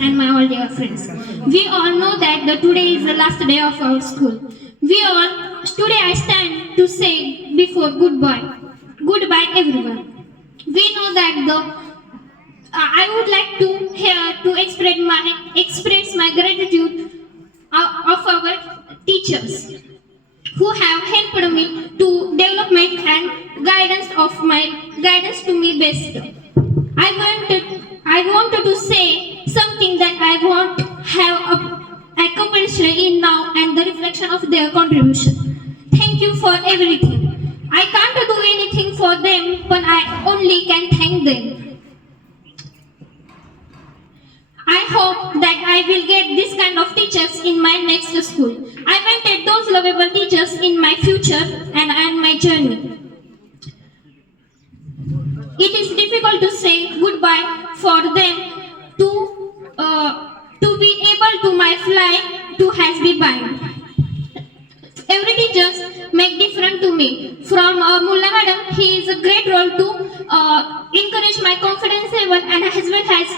and my all dear friends. We all know that today is the last day of our school. Today I stand to say before goodbye everyone. We know that I would like to express my gratitude of our teachers who have helped me to development and guidance to me best. I wanted to say something that I want have accomplished in now and the reflection of their contribution. Thank you for everything. I can't do anything for them, but I only can thank them. I hope that I will get this kind of teachers in my next school. I wanted those lovable teachers in my future and my journey. It is difficult to say goodbye for them to be able to my fly to has been bind. Every teacher make different to me. From Mulla Madam, he is a great role to encourage my confidence level and as well as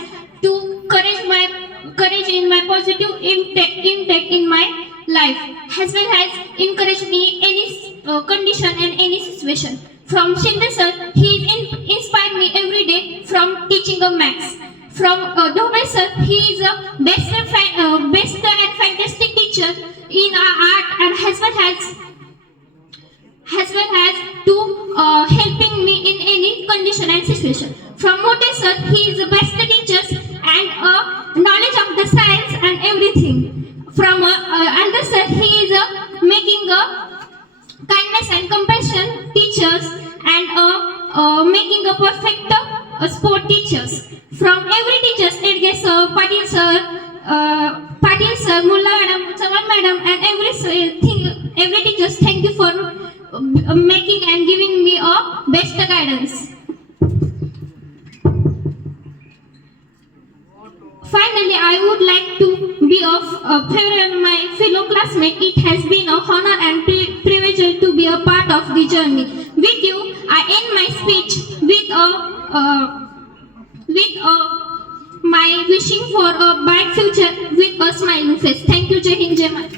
to courage in my positive impact in my life, as well as encourage me any condition and any situation. From Shinde sir, he inspired me every day from teaching of maths. From Dobe sir, he is a best and fantastic teacher in art and as well as to helping me in any condition and situation. From Mote sir, he is the best teacher and knowledge of the science and everything. From Alda sir, he is making a kindness and compassion teachers and making a perfect sport teachers. From every teachers, Edge sir, Patil sir, Mulla madam, Chavan madam, and every teachers, thank you for making and giving me a best guidance. Finally, I would like to be of favor my fellow classmates. It has been a honor and privilege to be a part of the journey. With you, I end my speech with my wishing for a bright future with a smiling face. Thank you, Jai Hind, Jai Mata.